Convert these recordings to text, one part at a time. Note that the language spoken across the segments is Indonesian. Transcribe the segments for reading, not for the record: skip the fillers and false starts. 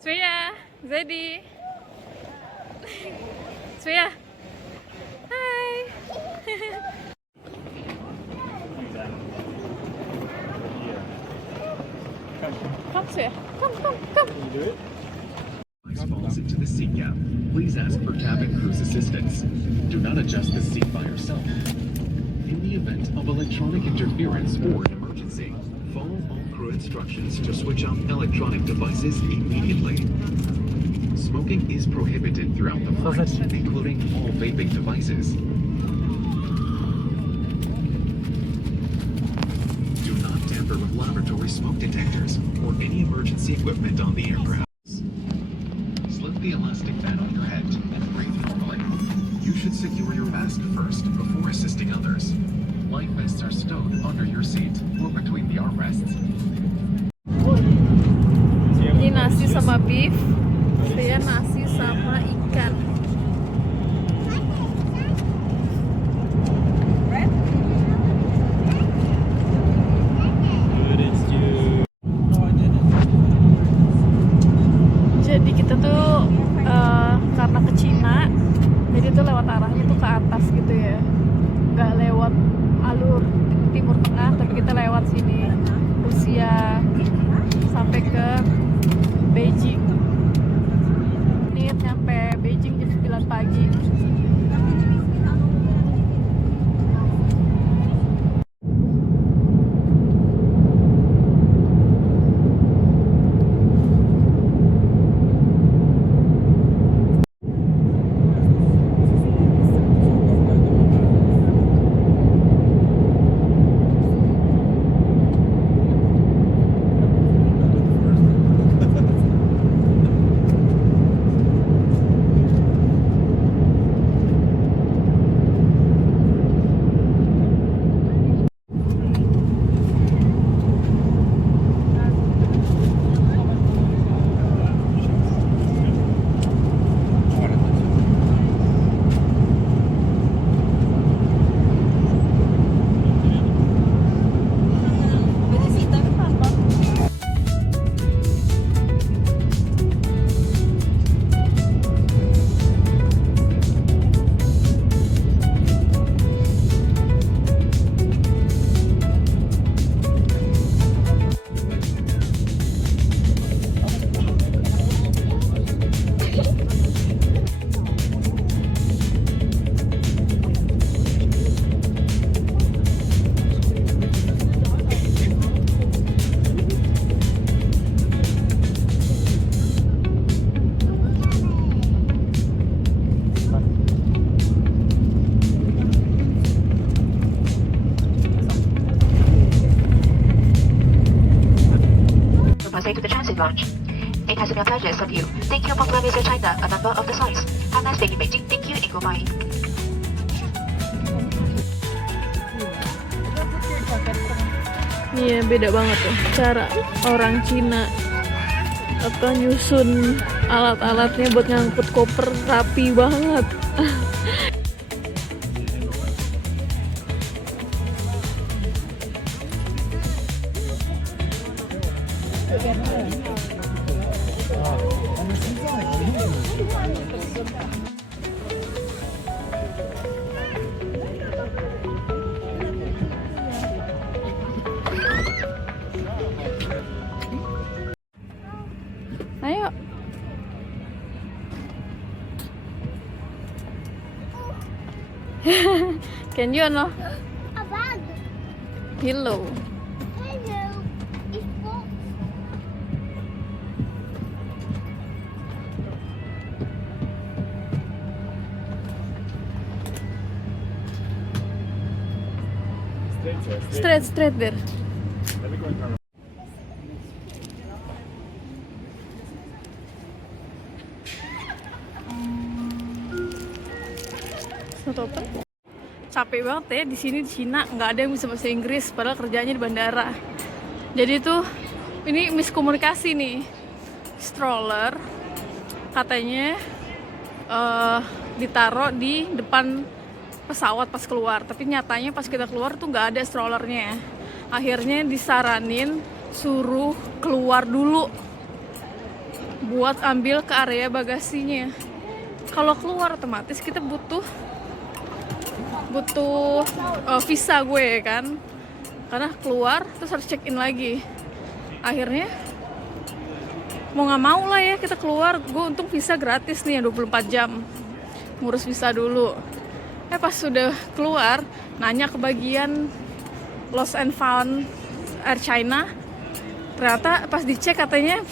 Svea, Dari. Svea. Hai. Come, Svea. Come. Falls into the seat gap. Please ask for cabin crew's assistance. Do not adjust the seat by yourself. In the event of electronic interference or an emergency, follow all crew instructions to switch off electronic devices immediately. Smoking is prohibited throughout the flight, including all vaping devices. Do not tamper with laboratory smoke detectors or any emergency equipment on the aircraft. Slip the elastic band on your head and breathe normally. You should secure your mask first before assisting others. Life vests are stowed under your seat or between the armrests. Ini nasi sama beef, saya nasi sama ikan. Jadi kita tuh karena ke Cina, jadi tuh lewat arahnya tuh ke atas gitu ya, nggak lewat alur timur tengah, tapi kita lewat sini Rusia sampai ke Beijing. Ini nyampe Beijing jam 9 pagi. To the transit lounge. It has been a pleasure to serve you. Thank you for Popular Visit China, a member of the science. Have a nice day in Beijing. Thank you and goodbye. Iya, beda banget tuh cara orang Cina nyusun alat-alatnya buat ngangkut koper, rapi banget. Ayo. Can you know? A bag. Hello. Hello. It's full. Straight there. Capek banget ya di sini di Cina, nggak ada yang bisa bahasa Inggris padahal kerjanya di bandara. Jadi tuh ini miskomunikasi nih. Stroller katanya ditaruh di depan pesawat pas keluar, tapi nyatanya pas kita keluar tuh nggak ada strollernya. Akhirnya disaranin suruh keluar dulu buat ambil ke area bagasinya. Kalau keluar otomatis kita butuh visa gue kan, karena keluar terus harus check in lagi. Akhirnya mau nggak mau lah ya kita keluar. Gue untung visa gratis nih 24 jam, ngurus visa dulu. Pas sudah keluar nanya ke bagian lost and found Air China, ternyata pas dicek katanya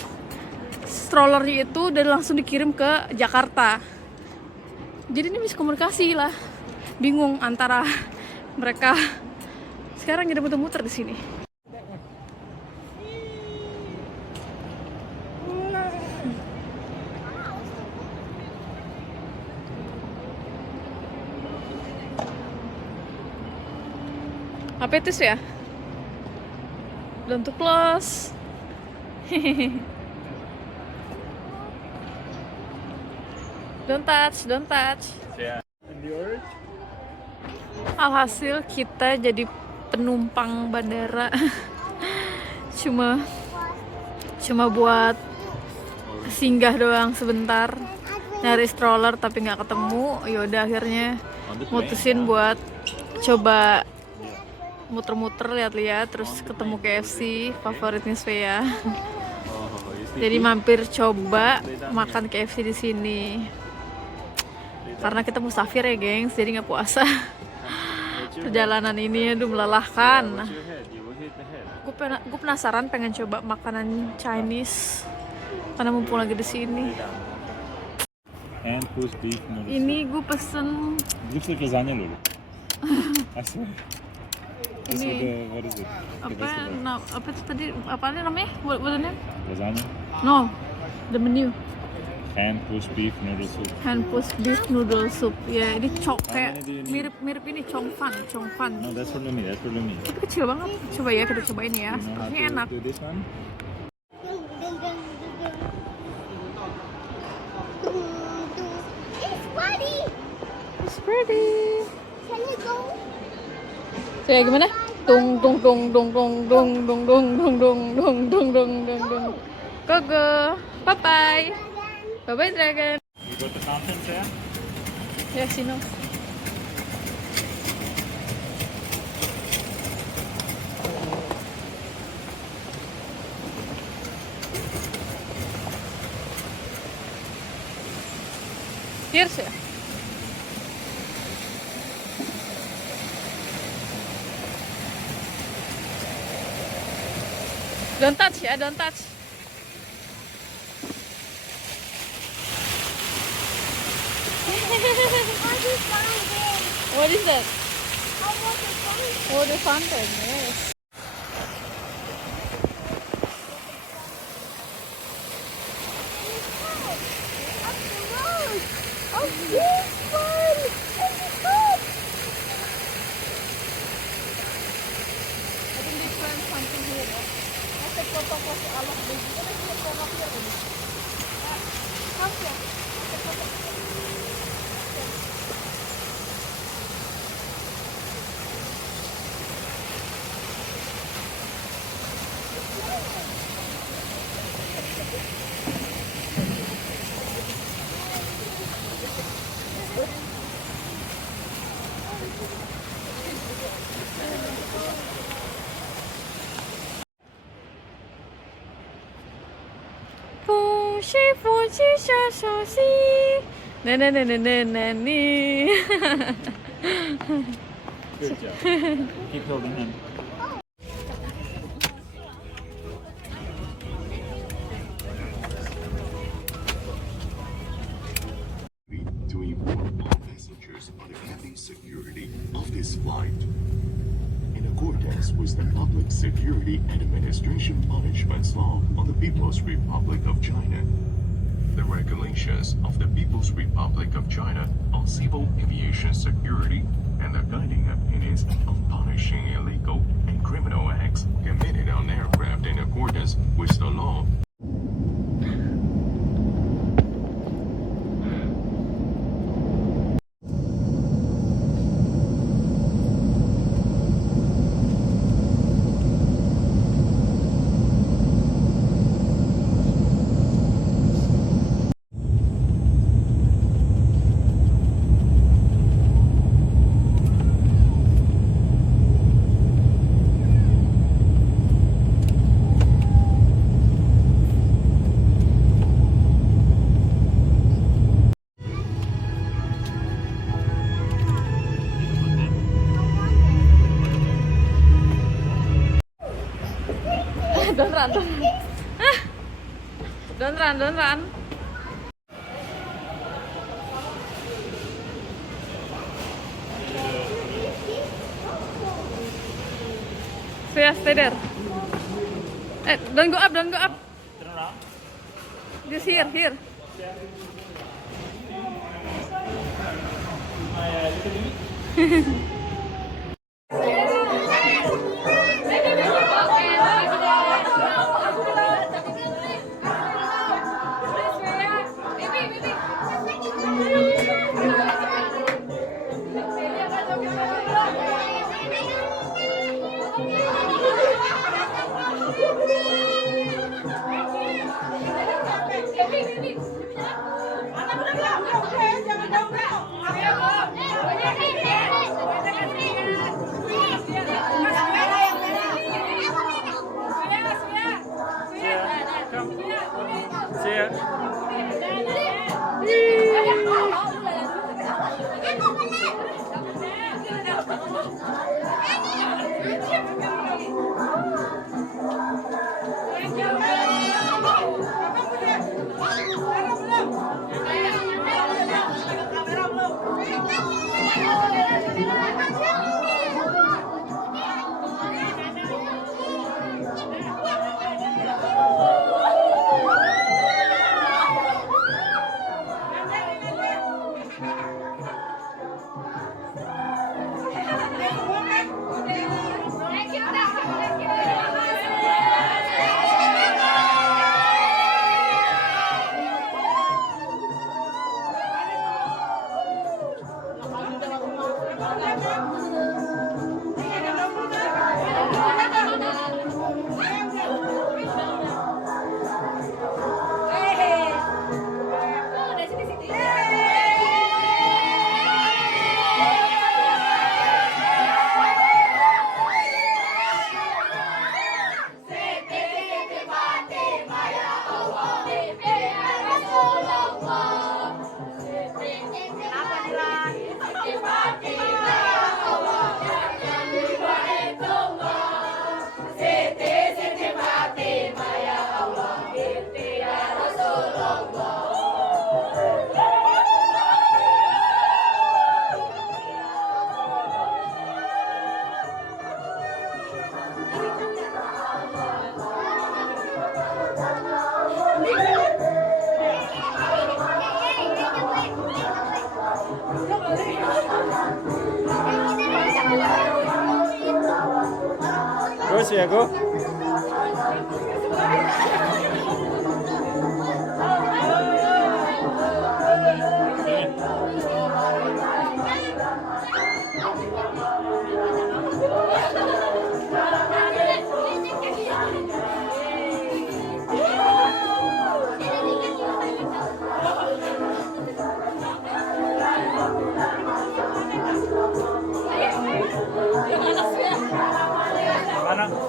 strollernya itu udah langsung dikirim ke Jakarta. Jadi ini miskomunikasi lah, bingung antara mereka. Sekarang jadi muter-muter di sini. Apa itu sih ya? Don't to close. Don't touch, don't touch. Alhasil kita jadi penumpang bandara. cuma buat singgah doang sebentar, nyari stroller tapi nggak ketemu. Yaudah akhirnya mutusin buat coba muter-muter, lihat-lihat, terus ketemu KFC favoritnya svea. Jadi mampir coba makan KFC di sini. Karena kita musafir ya, gengs, jadi nggak puasa. Perjalanan ini aduh melelahkan. Gue penasaran pengen coba makanan Chinese karena mumpung lagi di sini. Ini gue pesen. Looks like lasagna, Lulu. I swear. Ini What is it? apa itu tadi? Apa namanya? What the name? Lasagna. No, the menu. Hand push beef noodle soup. Hand push beef noodle soup. Ya, ini kayak mirip ini congfan. No, that's for Lumi. Itu kecil banget. Coba ya, kita cobain ya. You know how Ini to enak. do this one? It's ready. It's ready. Can you go? Kayak gimana? Tung tung tung tung tung tung tung tung tung tung tung tung tung tung tung. Go go. Bye bye. Bye bye dragon. You got the contents there? Yes, you know. Here's ya. Don't touch ya, don't touch. What is that? Water fountain, yes. Oh, this one! I think they plant something here. I take photo ko sa alak din. Ano siya po na here? How's it? Good job. Keep holding him. To inform all passengers on the cabin security of this flight. In accordance with use the Public Security and Administration Punishments Law of the People's Republic of China. The regulations of the People's Republic of China on civil aviation security and the guiding opinions on punishing illegal and criminal acts committed on aircraft in accordance with the law. Don't run, don't run. Don't run, don't run. Svea, stay there. Don't go up, don't go up. Just here, here. Go, Svea, go. Mana?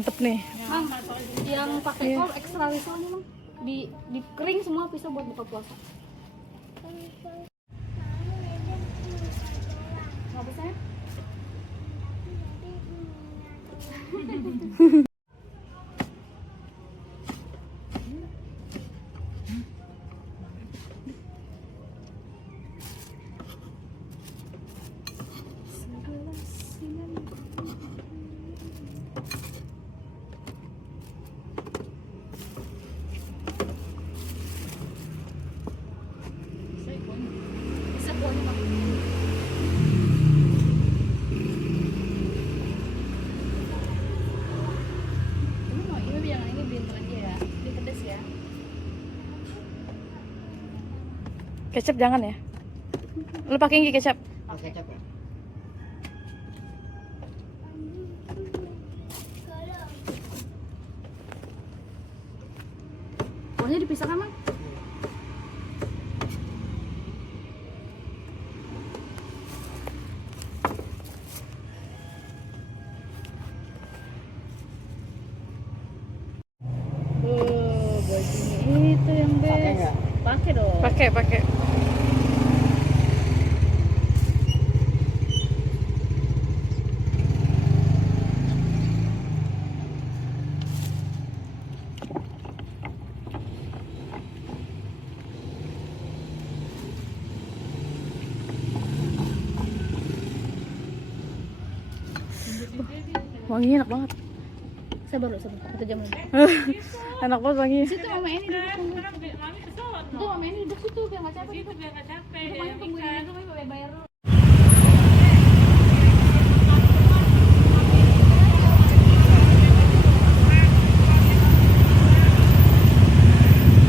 mantep nih. Mang, yang pakai kol ekstra risol nih, Mang. Di kering semua bisa buat buka puasa. Nggak bisa ya? Bisa kuahnya, Mang. Ini mau yang ini blinter aja ya, ini pedes ya. Kecap jangan ya. Lu pakai nggak kecap? Pakai kecap ya. Kuahnya dipisahkan, Mang. Buat ini itu yang best. Pakai dong. Pakai. Wanginya enak banget. Sabar, 1 jam lagi. Enak banget wanginya. Situ Mama ini duduk. Itu Mama ini duduk situ biar nggak capek. Itu Mama tungguin dulu, Mama bayar dulu.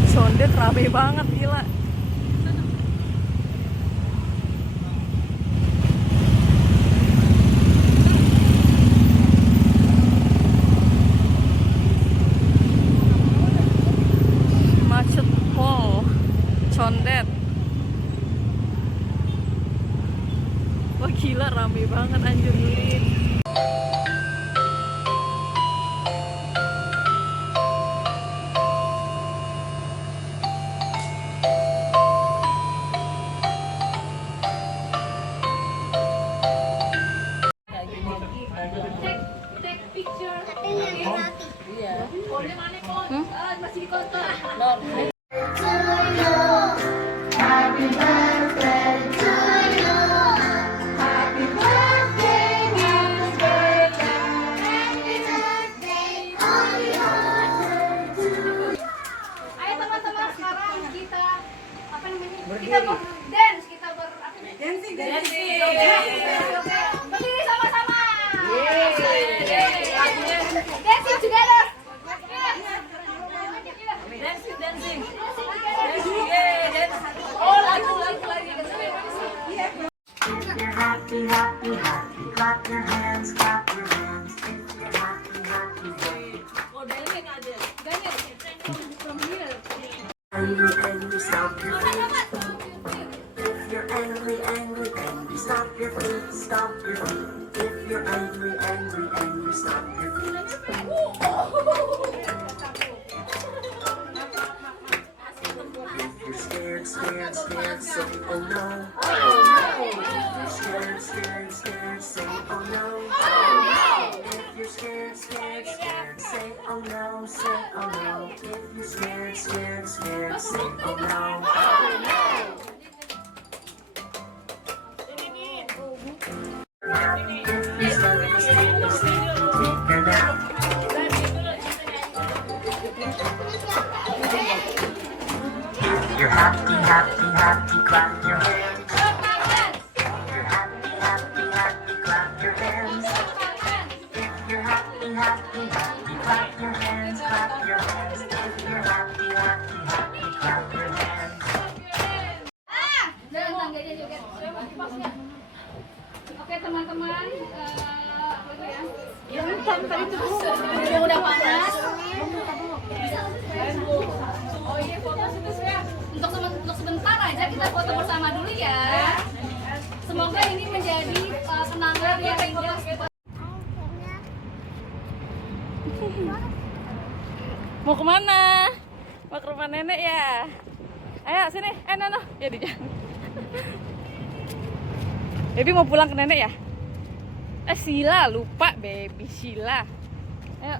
Condet rame banget gila. Macet pol, condet. Wah gila rame banget anjir. Ayo teman-teman, sekarang kita apa namanya? Kita dance, kita dancing. Oke. Berdiri sama-sama. Dancing together. Dancing. Oh, lagu lagi. If you're happy, happy, happy, clap your hands, clap your hands. If you're happy, happy, happy. Angry, angry, stop your feet. If you're angry, angry, angry, stop your feet, stop your feet. If you're angry, angry, angry, stop your feet. If you're scared, scared, scared, say oh no. If you're scared, scared, scared, say oh no. If you're scared, scared, scared, say oh no, say oh no. If you're scared, scared, scared, say oh no. If you're sleepy, sleepy, sleepy, take a nap. If you're happy, happy, happy, clap your hands. If you're happy, happy, happy, clap your hands. If you're happy, happy, happy, clap your hands, clap your hands. If you're happy, happy, happy, clap your hands. Dan tangganya juga. Oke teman-teman, apa ya? Yang tadi itu udah panas. Oh iya, foto situ ya. Untuk sebentar aja kita foto bersama dulu ya. Semoga ini menjadi kenangan yang indah. Mau kemana? Mau ke rumah nenek ya? Ayo sini, no. Ya di jalan. Baby mau pulang ke nenek ya? Sila, lupa baby, Sila. Ayo.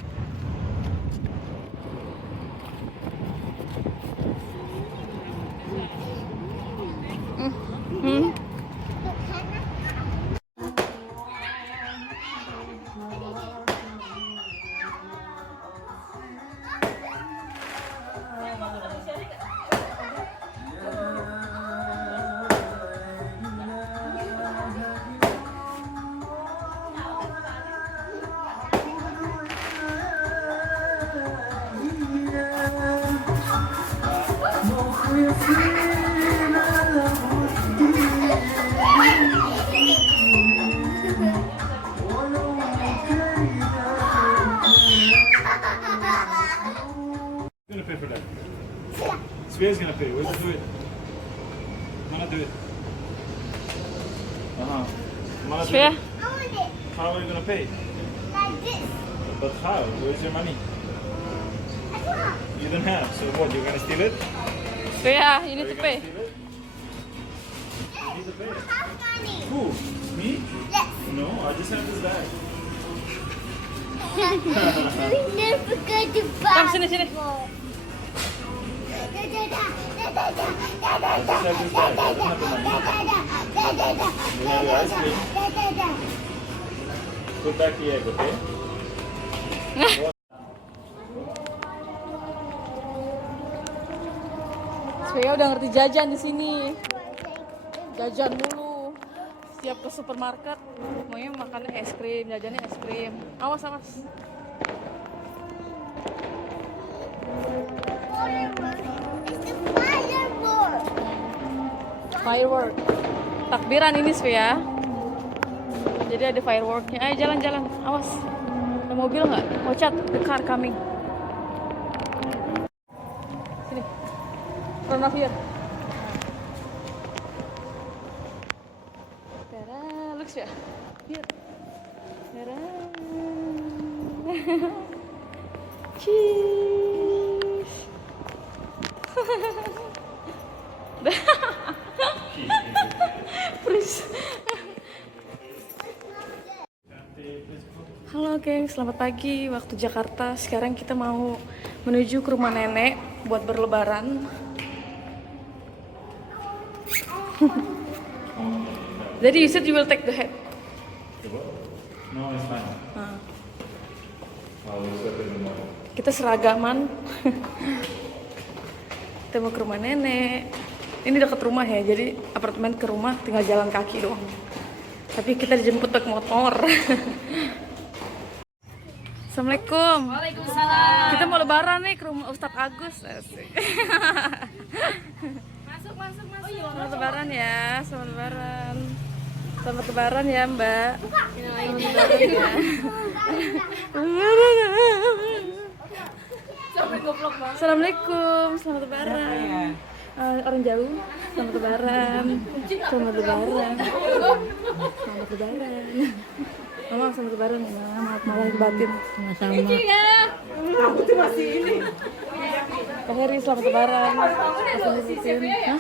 Who's gonna pay for that? Svea's gonna pay. Where's the do it? Mana do it? Mana do Svea, it? How are you gonna pay? Like this. But how? Where's your money? You don't have. So what? You're gonna steal it? Svea, you need Are to you pay. gonna steal it? You need to pay. Have money. Who? Me? Yes. No, I just have this bag. We never go to buy. Come sini sini. I just have this bag. I don't have the money. You have your ice cream. Put back the egg, okay? Svea udah ngerti jajan di sini. Jajan mulu. Setiap ke supermarket, maunya makan es krim, jajannya es krim. Awas awas. It's the firework. Firework. Takbiran ini Svea. Jadi ada fireworknya. Ayo jalan-jalan. Awas. Ada mobil nggak? Watch out, the car coming. Sini. Front of here. Tara, look Svea. Here. Tara. Cheese. Freeze. Halo geng, selamat pagi waktu Jakarta. Sekarang kita mau menuju ke rumah nenek buat berlebaran. Jadi you said you will take the head. No, it's fine. I'll set it in the Kita seragaman. Kita mau ke rumah nenek. Ini dekat rumah ya, jadi apartemen ke rumah tinggal jalan kaki doang. Tapi kita dijemput pakai motor. Assalamualaikum. Waalaikumsalam. Kita mau lebaran nih ke rumah Ustadz Agus. Asik. Masuk. Selamat lebaran ya, selamat lebaran. Selamat lebaran ya Mbak. Assalamualaikum, selamat lebaran. Orang jauh, selamat lebaran. Selamat lebaran. Selamat lebaran. Mama selamat lebaran ya, maaf lahir batin. Sama-sama. Aku tuh masih ini. Kak Heri selamat lebaran. Selamat batin. Hah?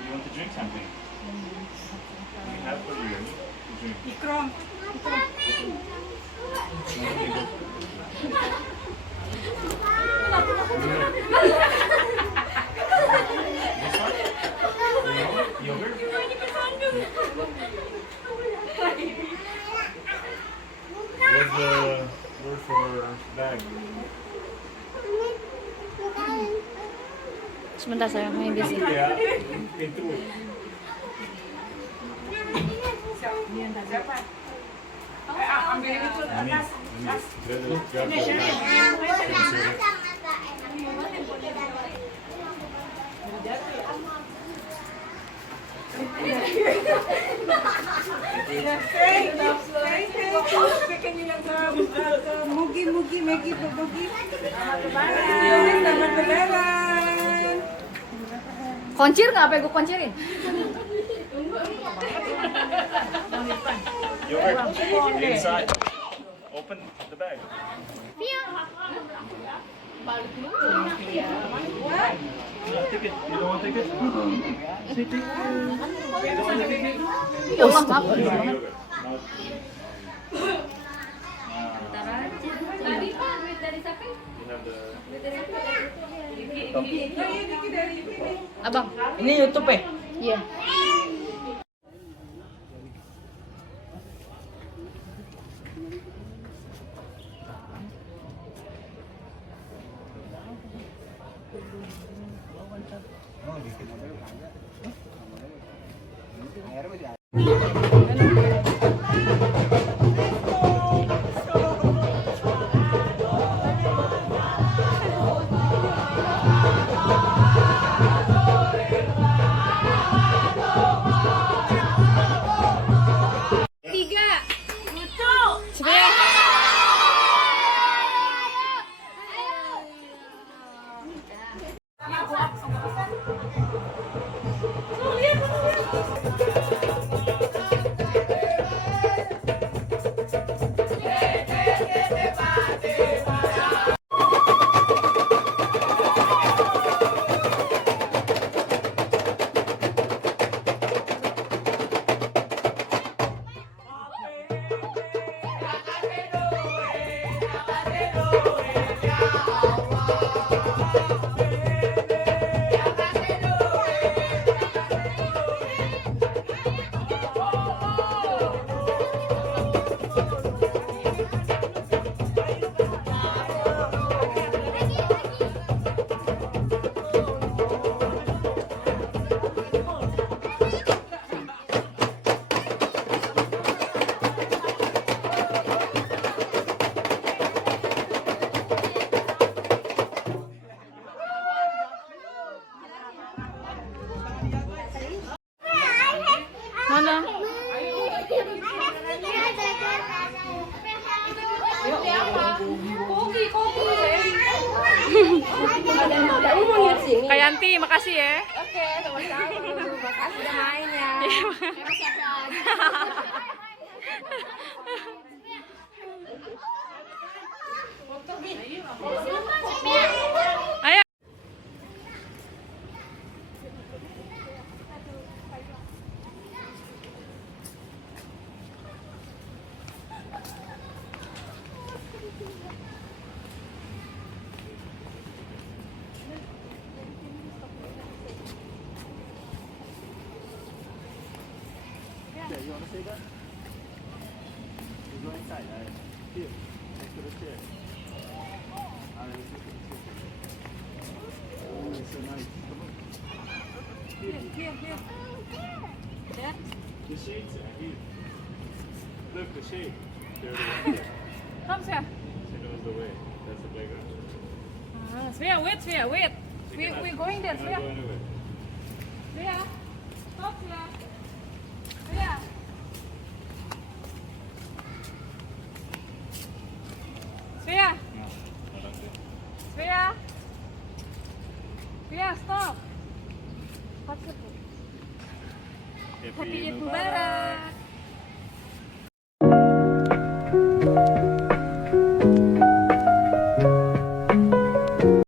You want to drink something? We have for you to drink. This one? Yogurt? Where's the word for bag? Sebentar sayang, main busy. Yeah, pintu. Mugi, Megi, Selamat lebaran. Koncir nggak? Apa yang gue koncirin? Yogurt inside. Open the bag. Take it. You don't want to take it? Take it. You don't want to take it? Ya Allah, maaf. Tadi Pak, duit dari siapa? Abang. Ini YouTube ya? Iya. Mana? Kak Yanti, makasih ya. Oke, sama-sama. Makasih udah main ya. Ayo. Yeah, you want to say that? You go inside. Here, next to the chair. Let's look at the chair. Oh, it's so nice. Come on. Here. There. The shades are here. Look, the shade. They're the one there. Come, Svea. She knows the way. That's the playground. Svea, wait. We going there, Not Svea. going away. Svea. Stop, Svea. Svea. Svea. No, not up there. Svea. Svea, stop. Happy Eid Mubarak.